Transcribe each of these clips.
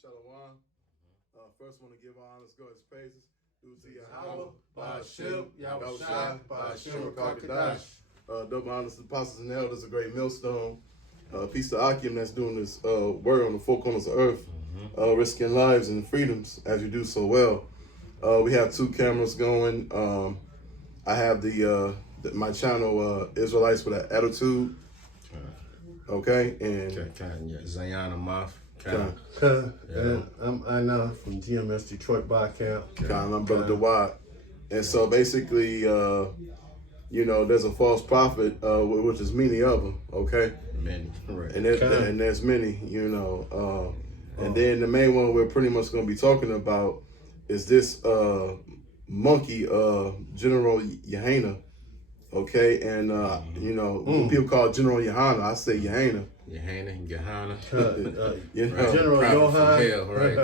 Shalom. First, want to give honors, God, his praises. Due to Yahweh, Ba'ashim, Yahushua, Ba'ashim, Rakakadash. Double honors to the apostles and elders, a great millstone. Peace to Akim that's doing this word on the four corners of earth, risking lives and freedoms as you do so well. We have two cameras going. I have my channel, Israelites with an Attitude. Okay, and Zayana Moth. And I'm from GMS Detroit Bar Camp. I'm Brother DeWatt. And so basically, there's a false prophet, which is many of them, okay? Many, right. And there's many, and then the main one we're pretty much going to be talking about is this monkey, General Yehanna, okay? And, people call it General Yehanna. I say Yehanna. Yehanna. General Johan. Right.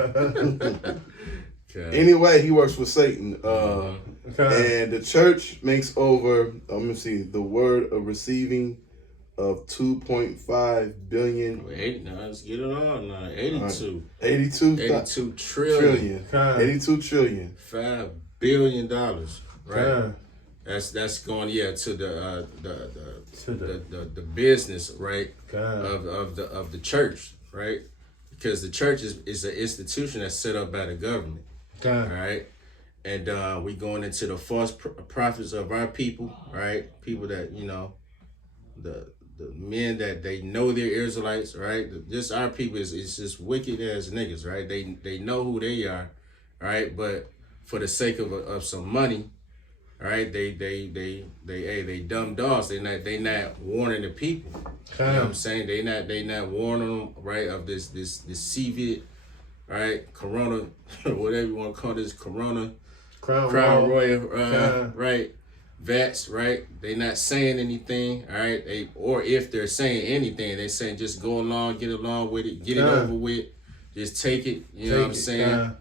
Anyway, he works with Satan. And the church makes over, the word of receiving of 2.5 billion. Let's get it on now. 82. Right. 82 trillion. 82 trillion. $5 billion. Right. That's going to the business, right, of the church, right, because the church is an institution that's set up by the government, all right, and we going into the false prophets of our people, right, people that the men that they know they're Israelites, right, just our people is just wicked ass niggas, right, they know who they are, right, but for the sake of some money. All right, they dumb dogs. They not warning the people. You know what I'm saying? They not warning them, right, of this Deceive, right, Corona, whatever you want to call this, Corona, Crown Royal, right, vets, right. They not saying anything, all right. Or if they're saying anything, they saying just go along, get along with it, get it over with, just take it. You know what I'm saying?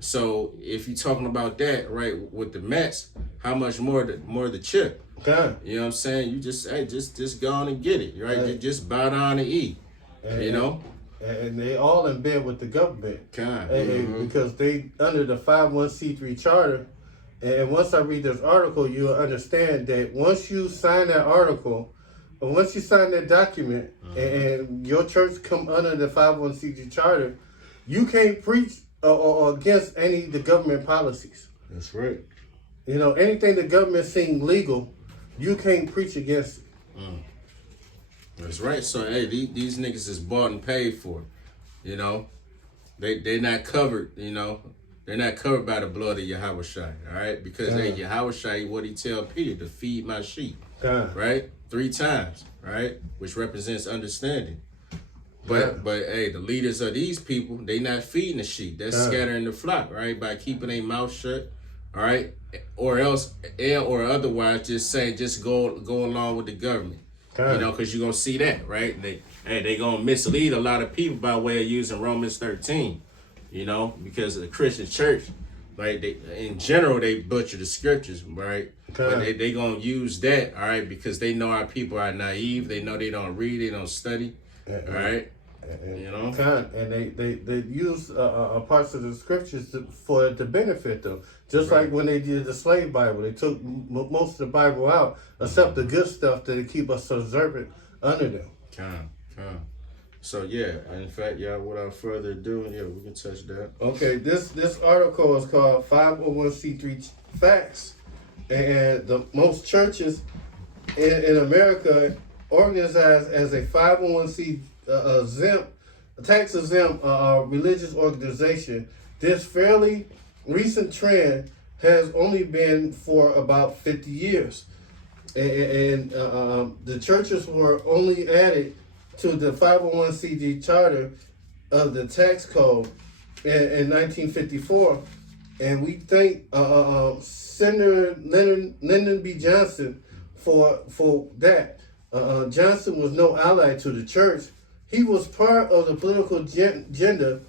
So if you're talking about that, right, with the Mets, how much more the chip? Okay. You know what I'm saying? You just go on and get it, right? Just bow down and eat. And they all in bed with the government. Because they under the 501c3 charter. And once I read this article, you'll understand that once you sign that article, or once you sign that document, and your church come under the 501c3 charter, you can't preach or against any of the government policies. That's right. Anything the government seems legal, you can't preach against it. That's right. So hey, these niggas is bought and paid for. They not covered. They're not covered by the blood of Yahushua. All right, because Yahushua, what he tell Peter to feed my sheep, right, 3 times, right, which represents understanding. But hey, the leaders of these people, they not feeding the sheep. They're scattering the flock, right? By keeping their mouth shut, all right? Or else, or otherwise, just go along with the government. Because you're gonna see that, right? They gonna mislead a lot of people by way of using Romans 13, because of the Christian church, right? In general, they butcher the scriptures, right? But they gonna use that, all right, because they know our people are naive. They know they don't read, they don't study. All right, and they use parts of the scriptures for it to benefit them. Just like when they did the slave Bible, they took most of the Bible out, except the good stuff that keep us subservient under them. So in fact, without further ado, we can touch that. Okay, this article is called 501c3 Facts, and the most churches in America organized as a 501c tax exempt religious organization. This fairly recent trend has only been for about 50 years. And the churches were only added to the 501c3 charter of the tax code in 1954. And we thank Senator Lyndon B. Johnson for that. Johnson was no ally to the church. He was part of the political agenda.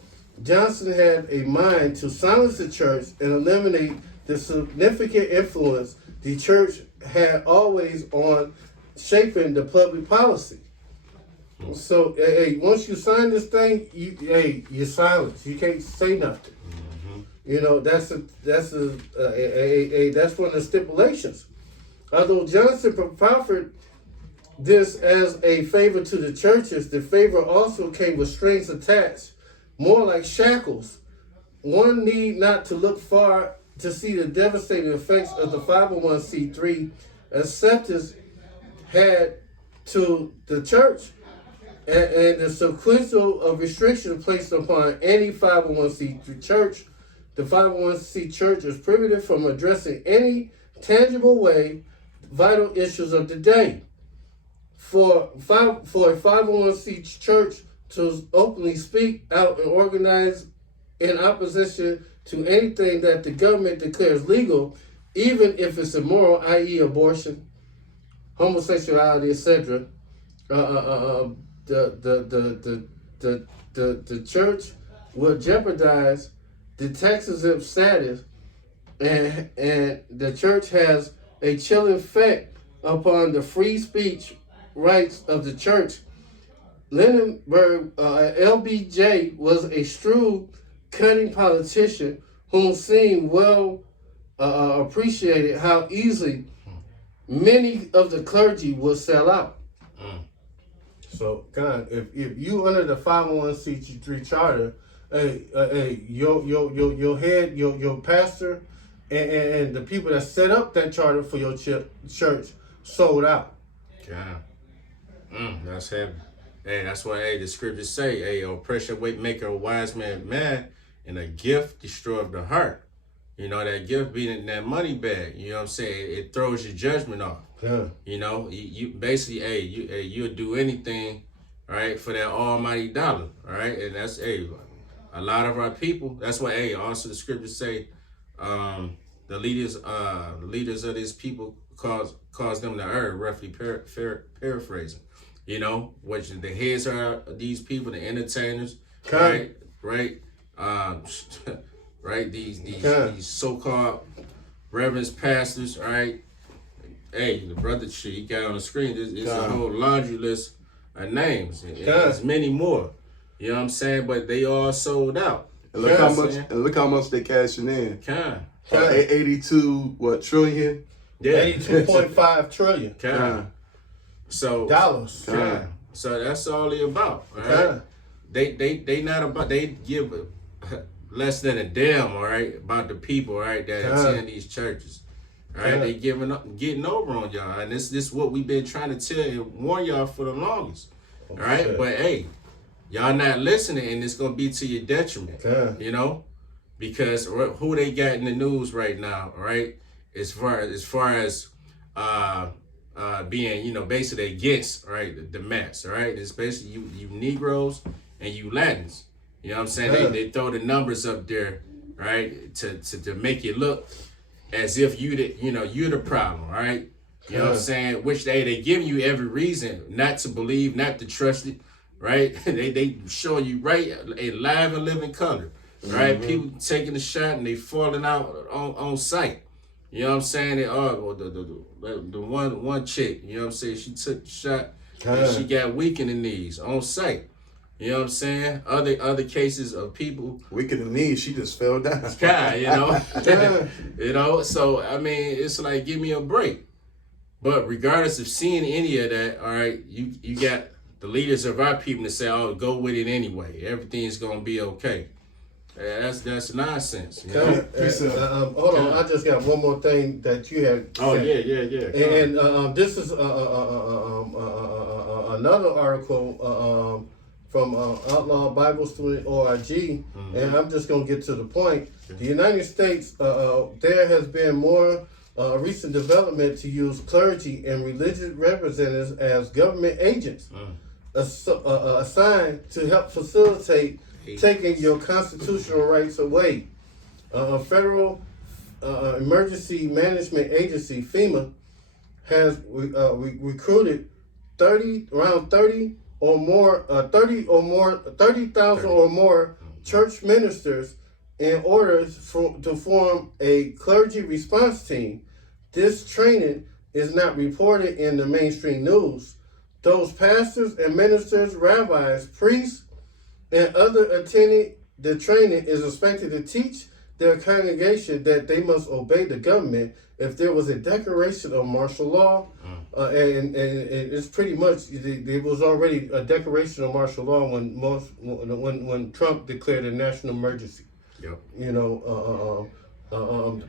Johnson had a mind to silence the church and eliminate the significant influence the church had always on shaping the public policy. So, hey, once you sign this thing, you're silenced. You can't say nothing. You know, that's one of the stipulations. Although Johnson proffered this as a favor to the churches, the favor also came with strings attached, more like shackles. One need not to look far to see the devastating effects of the 501c3 acceptance had to the church and the sequential of restrictions placed upon any 501c3 church. The 501c church is prohibited from addressing any tangible way vital issues of the day. For a 501c church to openly speak out and organize in opposition to anything that the government declares legal, even if it's immoral, i.e. abortion, homosexuality, etc., the church will jeopardize the tax-exempt status, and the church has a chilling effect upon the free speech rights of the church. Lindenberg, LBJ, was a shrewd, cunning politician whom seemed well appreciated how easily many of the clergy will sell out. So, God, if you under the 501c3 charter, your head, your pastor, and the people that set up that charter for your church sold out. God, that's heavy. Hey, that's why the scriptures say, oppression make a wise man mad, and a gift destroys the heart. You know, that gift being in that money bag, you know what I'm saying? It throws your judgment off. Yeah. You know, you basically, you'll do anything, right, for that almighty dollar, all right? And that's, a lot of our people, that's why, also the scriptures say, the leaders of this people cause them to err, roughly paraphrasing. You know, which the heads are these people, the entertainers, right? Right, these so-called reverends, pastors, right? Hey, the brother he got on the screen, it's a whole laundry list of names, and there's many more. You know what I'm saying? But they all sold out. And look how much they cashing in. 82 trillion? Yeah. 82.5 trillion. So dollars. So that's all they about, right? They not about, they give less than a damn, all right, about the people, right, that attend these churches. All right, they getting over on y'all, and this is what we've been trying to tell and warn y'all for the longest. All right, but y'all not listening, and it's gonna be to your detriment. You know, because who they got in the news right now, all right? As far as being, you know, basically against, right, the mass, all right? It's basically you Negroes and you Latins. You know what I'm saying? They throw the numbers up there, right, to make it look as if you're the problem, right? You know what I'm saying? Which they give you every reason not to believe, not to trust it, right? they show you right a live and living color, right? People taking the shot and they falling out on sight. You know what I'm saying? The one chick, you know what I'm saying? She took the shot and she got weak in the knees on sight. You know what I'm saying? Other cases of people weak in the knees, she just fell down. You know, you know. So I mean, it's like, give me a break. But regardless of seeing any of that, all right, you got the leaders of our people to say, "Oh, go with it anyway. Everything's gonna be okay." That's nonsense. You know? Hold on, I just got one more thing that you had. Oh said. Yeah. And this is another article from Outlaw Bible Student ORG, and I'm just gonna get to the point. The United States, there has been more recent development to use clergy and religious representatives as government agents assigned to help facilitate taking your constitutional rights away. Federal Emergency Management Agency, FEMA, has recruited 30,000 or more church ministers in order to form a clergy response team. This training is not reported in the mainstream news, those pastors and ministers, rabbis, priests, and other attending the training is expected to teach their congregation that they must obey the government if there was a declaration of martial law. And it's pretty much, there was already a declaration of martial law when Trump declared a national emergency. Yep. You know,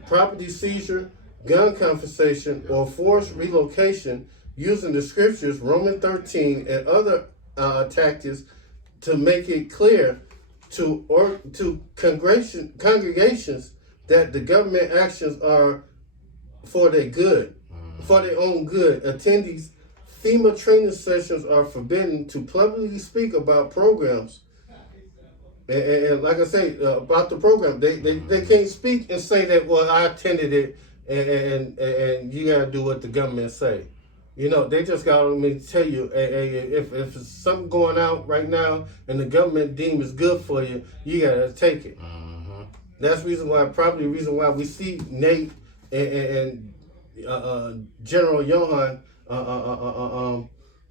property seizure, gun confiscation, or forced relocation using the scriptures, Romans 13, and other tactics to make it clear to congregations that the government actions are for their good, for their own good. Attendees, FEMA training sessions are forbidden to publicly speak about programs. And like I say, about the program, they can't speak and say that, well, I attended it, and you gotta do what the government say. You know, they just got me to tell you, if it's something going out right now and the government deems it's good for you, you gotta take it. That's probably the reason why we see Nate and General Johan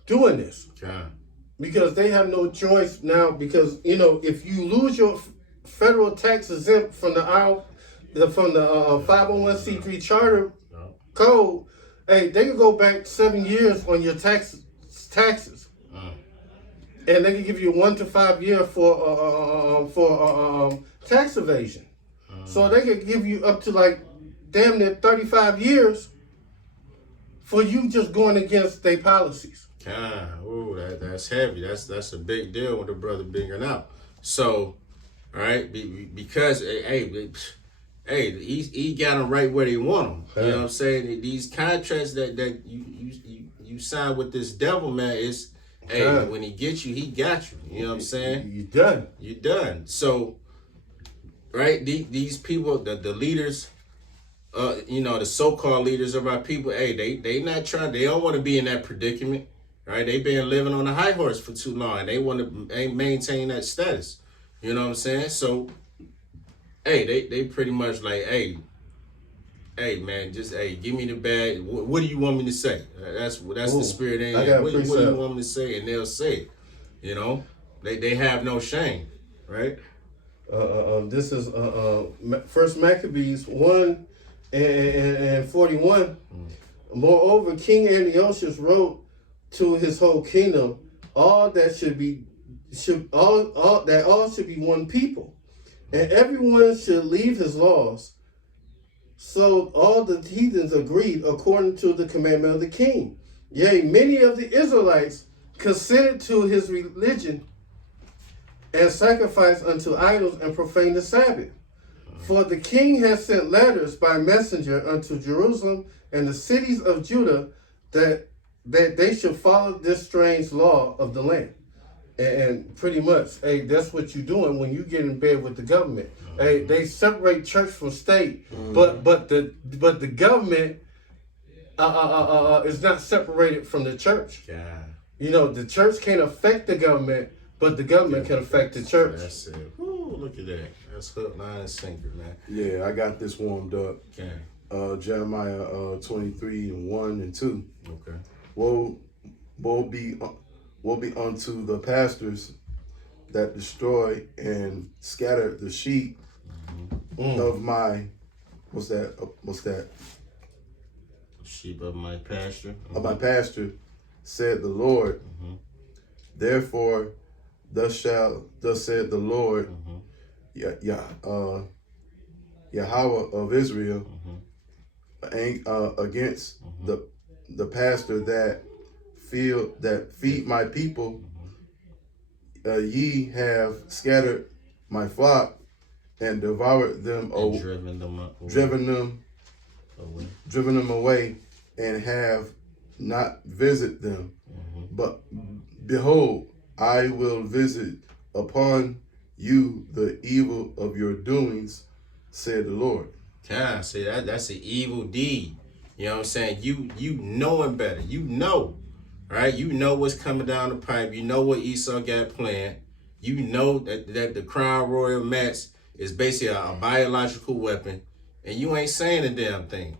doing this. Because they have no choice now, because, you know, if you lose your federal tax exempt from the 501c3 charter code, hey, they can go back 7 years on your taxes. And they can give you 1 to 5 years for tax evasion. So they could give you up to like damn near 35 years for you just going against their policies. That's heavy. That's a big deal with the brother bringing out. So, all right, because he got them right where they want them. You know what I'm saying? These contracts that you sign with this devil, man, is when he gets you, he got you. You know what I'm saying? You done. So, right, these people, the leaders, you know, the so-called leaders of our people, they not trying. They don't want to be in that predicament. Right, they been living on a high horse for too long, and they want to maintain that status. You know what I'm saying? So, they pretty much like, hey, man, just give me the bag. What do you want me to say? That's the spirit in you. What do you want me to say? And they'll say it. You know, they have no shame, right? This is First Maccabees 1 and 41. Moreover, King Antiochus wrote to his whole kingdom, all should be one people, and everyone should leave his laws. So all the heathens agreed according to the commandment of the king. Yea, many of the Israelites consented to his religion and sacrificed unto idols and profaned the Sabbath. For the king has sent letters by messenger unto Jerusalem and the cities of Judah that they should follow this strange law of the land. And pretty much, that's what you're doing when you get in bed with the government. They separate church from state, but the government is not separated from the church. You know, the church can't affect the government, but the government can affect the church. That's it. Ooh, look at that. That's hook, line, and sinker, man. Yeah, I got this warmed up. Jeremiah 23 and 1 and 2. Okay. Woe be unto the pastors that destroy and scatter the sheep of my what's that? Sheep of my pasture. Of my pasture, said the Lord. Therefore, thus said the Lord, Yahweh of Israel, against the pastor that feed my people. Ye have scattered my flock and devoured them, driven them away, and have not visited them. But behold, I will visit upon you the evil of your doings, said the Lord. See, that's an evil deed. You know what I'm saying? You knowing better. You know, right? You know what's coming down the pipe. You know what Esau got planned. You know that the Crown Royal match is basically a biological weapon, and you ain't saying a damn thing.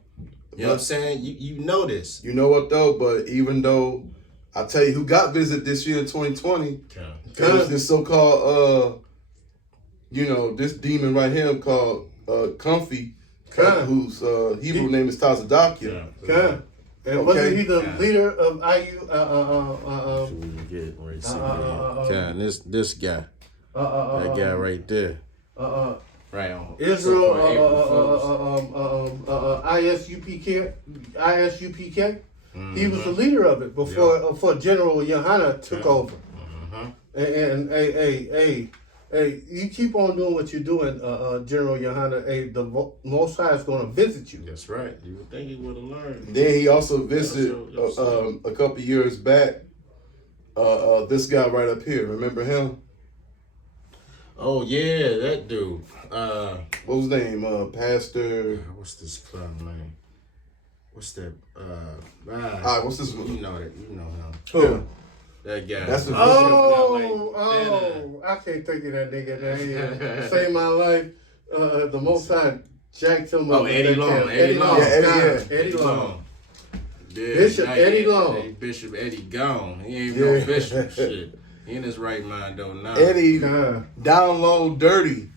You know what I'm saying? You know this. You know what though? But even though I tell you who got visited this year in 2020. It was this so-called, this demon right here called Comfy, whose Hebrew name is Tazadakia. And wasn't he the leader of IU? This guy. That guy right there. Right on. Israel, ISUPK. He was the leader of it before General Yohana took over. And hey, you keep on doing what you're doing, General Yohana. Hey, the Most High is going to visit you. That's right. You would think he would have learned. Then he also visited a couple years back. This guy right up here. Remember him? Oh yeah, that dude. What was his name? Pastor. What's this clown name? What's that? What's this? You know that. You know him. Who? That guy. That's the I can't think of that nigga name. Save my life. The Most High jacked him up. Oh, Eddie Long. Eddie Long. Eddie Long. Yeah, Bishop Eddie Long. Bishop Eddie gone. He ain't no bishop. Shit. He in his right mind though now. Eddie down low dirty.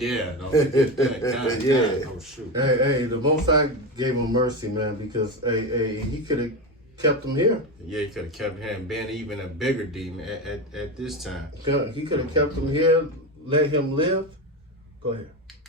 Yeah. Don't forget that. Yeah. Oh shoot. Hey, the Most High gave him mercy, man, because he could have kept him here. Yeah, he could have kept him, been even a bigger demon at this time. He could have kept him here, let him live. Go ahead.